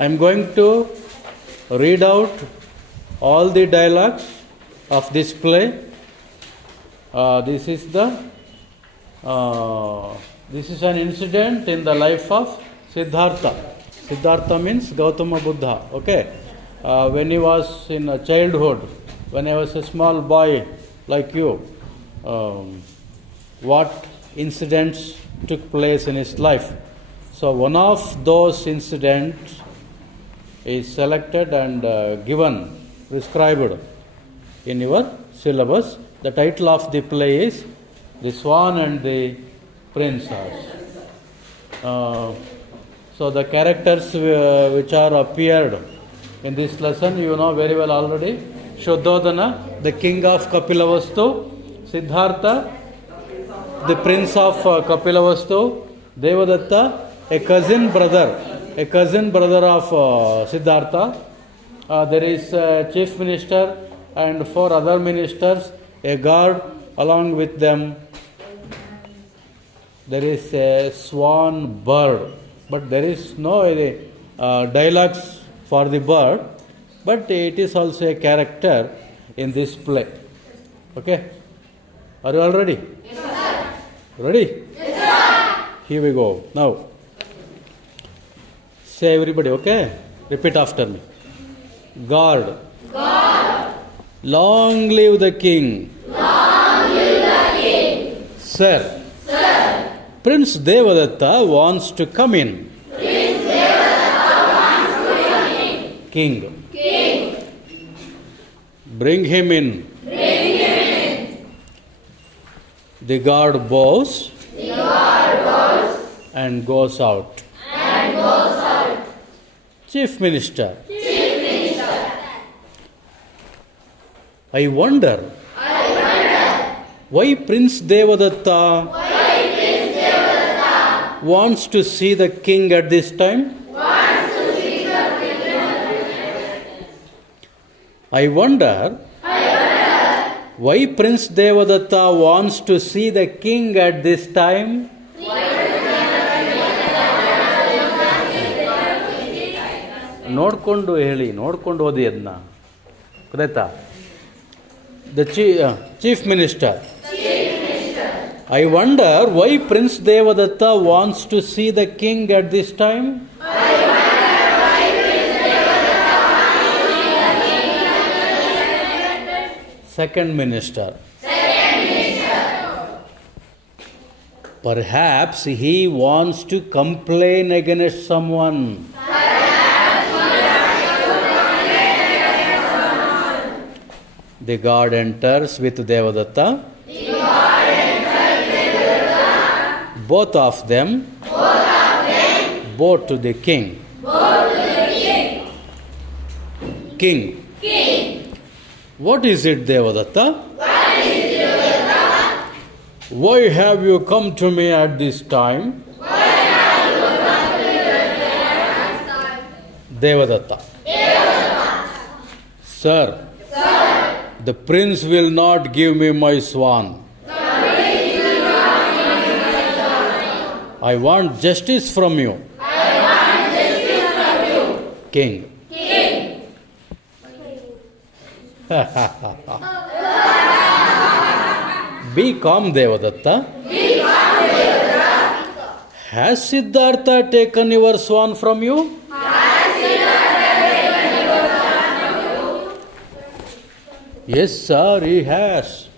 I am going to read out all the dialogues of this play. This is an incident in the life of Siddhartha. Siddhartha means Gautama Buddha. Okay, when he was in childhood, when he was a small boy like you, what incidents took place in his life. So one of those incidents is selected and prescribed in your syllabus. The title of the play is The Swan and the Princess. So the characters which are appeared in this lesson, you know very well already. Shuddhodana, the king of Kapilavastu; Siddhartha, the prince of Kapilavastu; Devadatta, a cousin brother of Siddhartha. There is a chief minister and 4 other ministers, a guard along with them. There is a swan bird, but there is no dialogues for the bird, but it is also a character in this play. Okay? Are you all ready? Yes, sir. Ready? Yes, sir. Here we go. Now, say everybody, okay? Repeat after me. God. God. Long live the king. Long live the king. Sir. Sir. Prince Devadatta wants to come in. Prince Devadatta wants to come in. King. King. Bring him in. Bring him in. The guard bows. The guard bows. And goes out. And goes out. Chief Minister. Chief Minister. I wonder why Prince Devadatta wants to see the king at this time. I wonder why Prince Devadatta wants to see the king at this time. ನೋಡ್ಕೊಂಡು ಹೇಳಿ, ನೋಡ್ಕೊಂಡು ಓದಿ ಅದನ್ನ. ಗೊತ್ತಾಯ್ತಾ? The chief minister. I wonder why Prince Devadatta wants to see the king at this time. Second minister. Perhaps he wants to complain against someone. The guard enters with Devadatta. Both of them bow to the king. King. What is it, Devadatta? Why have you come to me at this time? Devadatta. Sir, the prince will not give me my swan. I want justice from you. King. Be calm, Devadatta. Has Siddhartha taken your swan from you? Yes, sir, he has.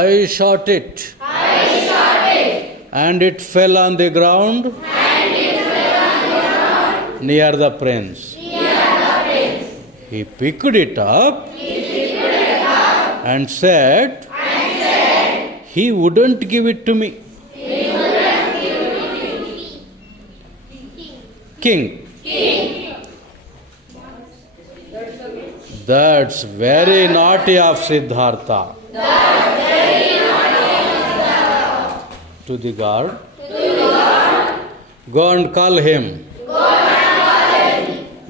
I shot it. And it fell on the ground near the prince. He picked it up and said, he wouldn't give it to me. King. That's very naughty of Siddhartha. To the guard. Go and call him.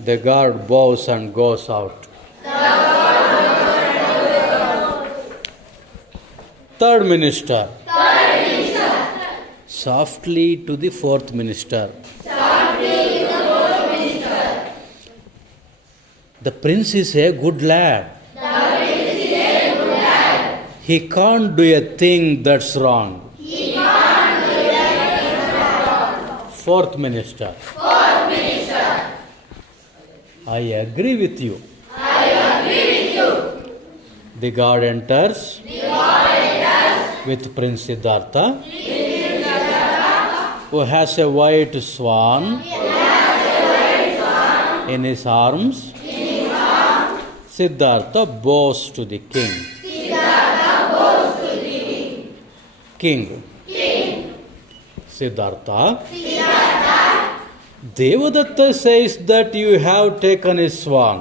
The guard bows and goes out. Third minister. Softly to the fourth minister. The prince is a good lad. He can't do a thing that's wrong. Fourth minister. I agree with you. The god enters with Prince Siddhartha, who has a white swan in his arms. Siddhartha bows to the king. King. Siddhartha. Devadatta says that you have taken his swan.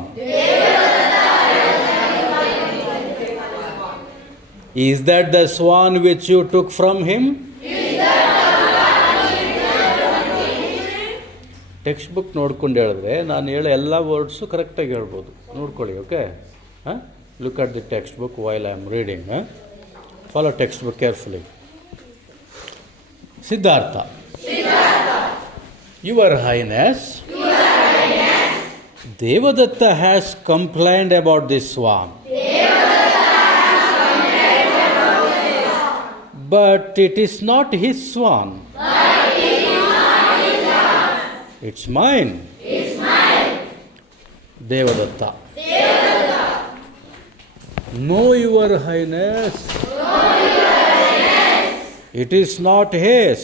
Is that the swan which you took from him? Text book ನೋಡ್ಕೊಂಡು ಹೇಳಿದ್ರೆ ನಾನು ಹೇಳೋ ಎಲ್ಲ words ಕರೆಕ್ಟಾಗಿ ಹೇಳ್ಬೋದು. ನೋಡ್ಕೊಳ್ಳಿ, okay? Look at the text book while I am reading. Follow text book carefully. Siddhartha. Your Highness, Devadatta has complained about this swan. But it is not his swan. It's mine. Devadatta. No, Your Highness. It is not his.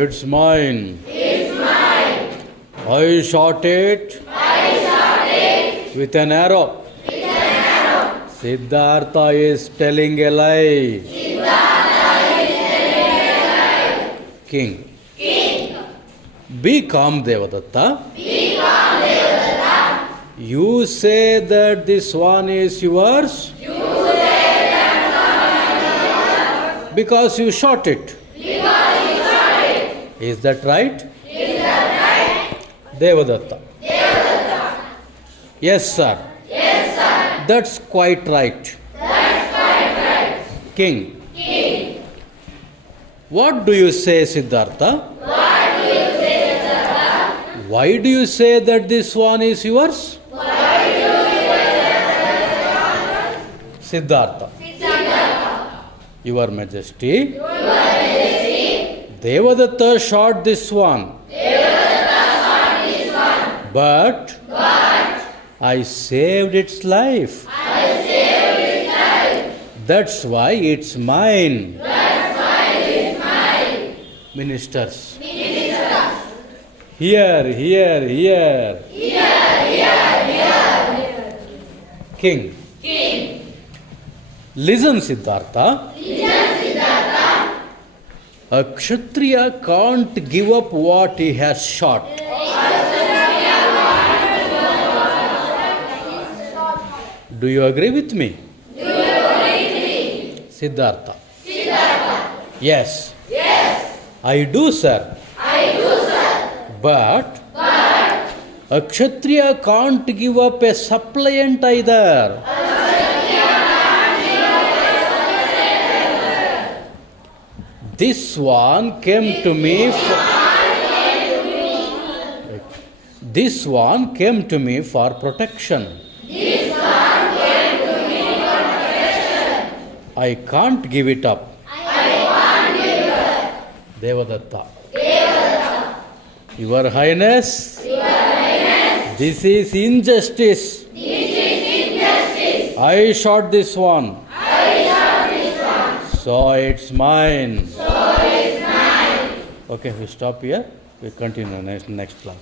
It's mine. I shot it with an arrow. Siddhartha is telling a lie. King. Be calm, Devadatta. You say that this swan is yours because you shot it. Is that right? Devadatta. Yes, sir. That's quite right. King. What do you say, Siddhartha? Why do you say that this swan is yours? Siddhartha. Your Majesty, Devadatta shot this swan. But I saved its life. That's why it's mine. Ministers. Here. King. Listen, Siddhartha. A Kshatriya can't give up what he has shot. Do you agree with me? Siddhartha. Yes. I do, sir. But a Kshatriya can't give up a suppliant either. This swan came to me for protection. I can't give it up. Devadatta. Your Highness, this is injustice. I shot this one. So it's mine. Okay, we stop here. We continue next class.